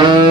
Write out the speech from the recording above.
Amen.